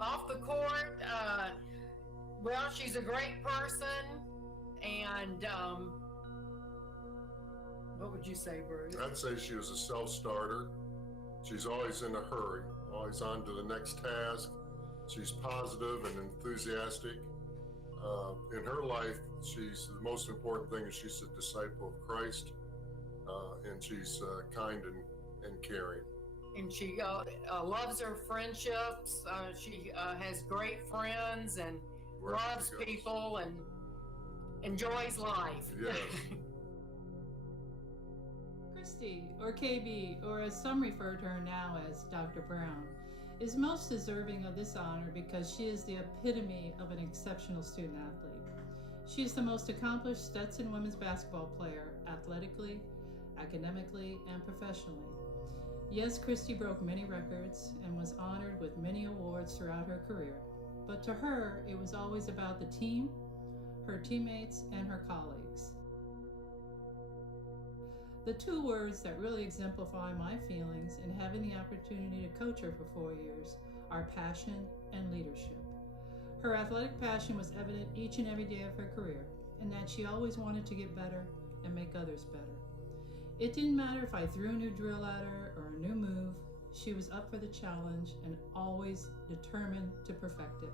Off the court, well, she's a great person, and what would you say, Bruce? I'd say she was a self-starter. She's always in a hurry, always on to the next task. She's positive and enthusiastic. In her life, the most important thing is she's a disciple of Christ, and she's kind and caring. And she loves her friendships. She has great friends and loves people and enjoys life. Yes. Kristy, or KB, or as some refer to her now as Dr. Brown, is most deserving of this honor because she is the epitome of an exceptional student athlete. She is the most accomplished Stetson women's basketball player athletically, academically, and professionally. Yes, Kristy broke many records and was honored with many awards throughout her career, but to her, it was always about the team, her teammates, and her colleagues. The two words that really exemplify my feelings in having the opportunity to coach her for 4 years are passion and leadership. Her athletic passion was evident each and every day of her career, and that she always wanted to get better and make others better. It didn't matter if I threw a new drill at her or a new move, she was up for the challenge and always determined to perfect it.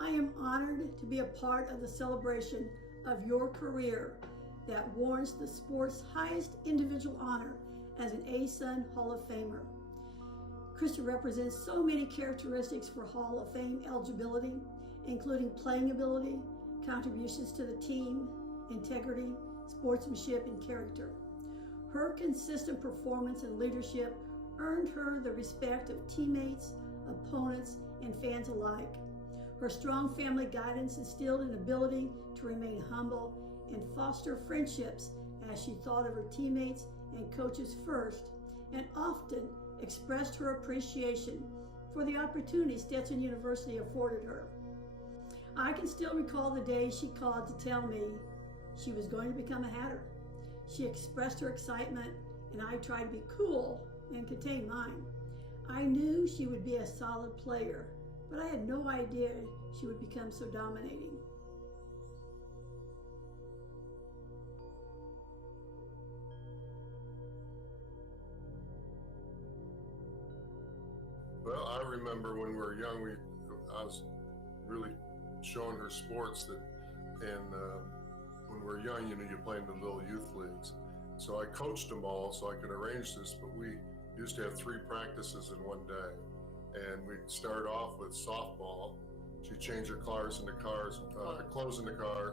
I am honored to be a part of the celebration of your career that warrants the sport's highest individual honor as an ASUN Hall of Famer. Kristy represents so many characteristics for Hall of Fame eligibility, including playing ability, contributions to the team, integrity, sportsmanship, and character. Her consistent performance and leadership earned her the respect of teammates, opponents, and fans alike. Her strong family guidance instilled an ability to remain humble and foster friendships as she thought of her teammates and coaches first, and often expressed her appreciation for the opportunity Stetson University afforded her. I can still recall the day she called to tell me she was going to become a Hatter. She expressed her excitement, and I tried to be cool and contain mine. I knew she would be a solid player, but I had no idea she would become so dominating. Well, I remember when we were young, I was really showing her sports and when we were young, you play in the little youth leagues. So I coached them all so I could arrange this, but we used to have 3 practices in one day. And we'd start off with softball. She'd change her clothes in the car,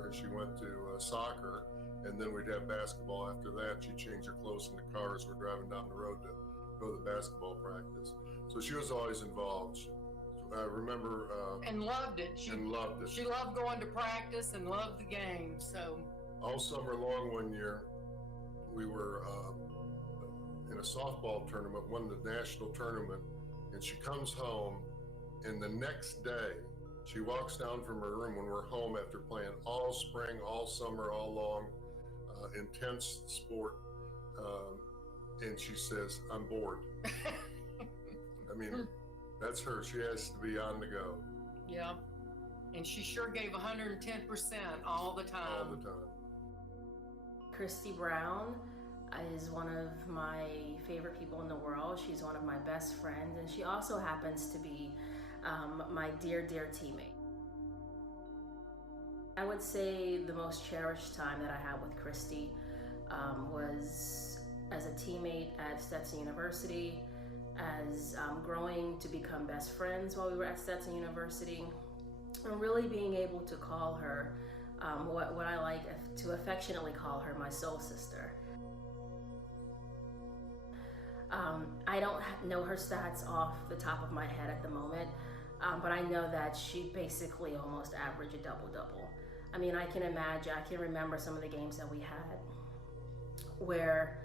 and she went to soccer. And then we'd have basketball after that. She'd change her clothes in the car as we're driving down the road to go to the basketball practice. So she was always involved. I remember and loved it. She loved it. She loved going to practice and loved the game. So all summer long, one year we were in a softball tournament, won the national tournament, and she comes home, and the next day she walks down from her room when we're home after playing all spring, all summer, all long, intense sport, and she says, "I'm bored." I mean, that's her. She has to be on the go. Yeah. And she sure gave 110% all the time. All the time. Kristy Brown is one of my favorite people in the world. She's one of my best friends, and she also happens to be my dear, dear teammate. I would say the most cherished time that I had with Kristy was as a teammate at Stetson University, as growing to become best friends while we were at Stetson University, and really being able to call her what I like to affectionately call her my soul sister. I don't know her stats off the top of my head at the moment, but I know that she basically almost averaged a double-double. I mean, I can remember some of the games that we had where,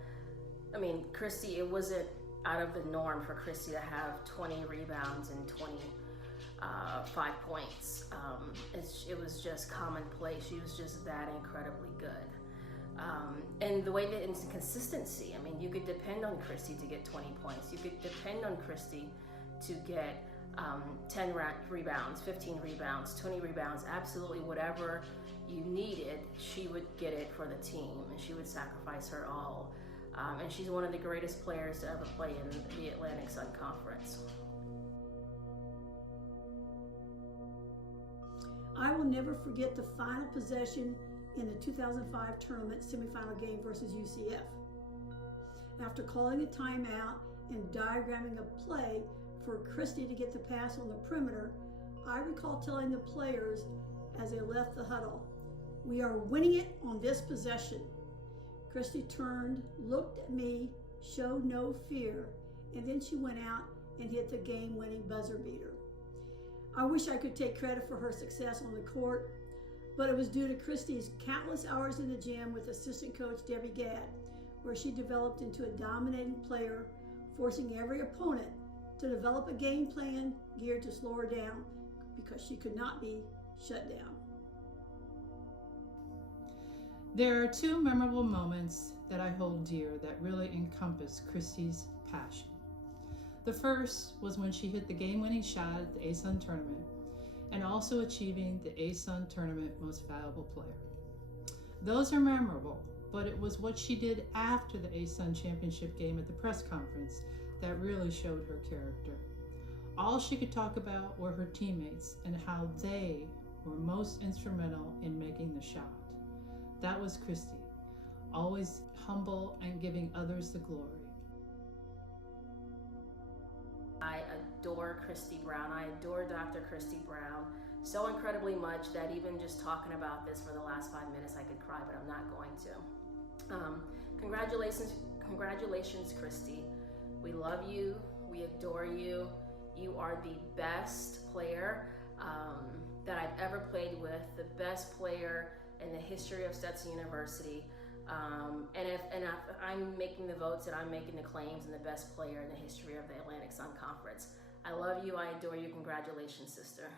I mean, Kristy, it wasn't out of the norm for Kristy to have 20 rebounds and 25 points. It was just commonplace. She was just that incredibly good. And the way that it's consistency, I mean, you could depend on Kristy to get 20 points. You could depend on Kristy to get 10 rebounds, 15 rebounds, 20 rebounds, absolutely whatever you needed, she would get it for the team, and she would sacrifice her all. And she's one of the greatest players to ever play in the Atlantic Sun Conference. I will never forget the final possession in the 2005 tournament semifinal game versus UCF. After calling a timeout and diagramming a play for Kristy to get the pass on the perimeter, I recall telling the players as they left the huddle, "We are winning it on this possession." Kristy turned, looked at me, showed no fear, and then she went out and hit the game-winning buzzer beater. I wish I could take credit for her success on the court, but it was due to Kristy's countless hours in the gym with assistant coach Debbie Gadd, where she developed into a dominating player, forcing every opponent to develop a game plan geared to slow her down because she could not be shut down. There are two memorable moments that I hold dear that really encompass Kristy's passion. The first was when she hit the game-winning shot at the ASUN tournament and also achieving the ASUN tournament most valuable player. Those are memorable, but it was what she did after the ASUN championship game at the press conference that really showed her character. All she could talk about were her teammates and how they were most instrumental in making the shot. That was Kristy, always humble and giving others the glory. I adore Kristy Brown. I adore Dr. Kristy Brown so incredibly much that even just talking about this for the last 5 minutes, I could cry, but I'm not going to. Congratulations, Kristy. We love you. We adore you. You are the best player that I've ever played with, the best player in the history of Stetson University. And if I'm making the votes and I'm making the claims and the best player in the history of the Atlantic Sun Conference. I love you, I adore you, congratulations, sister.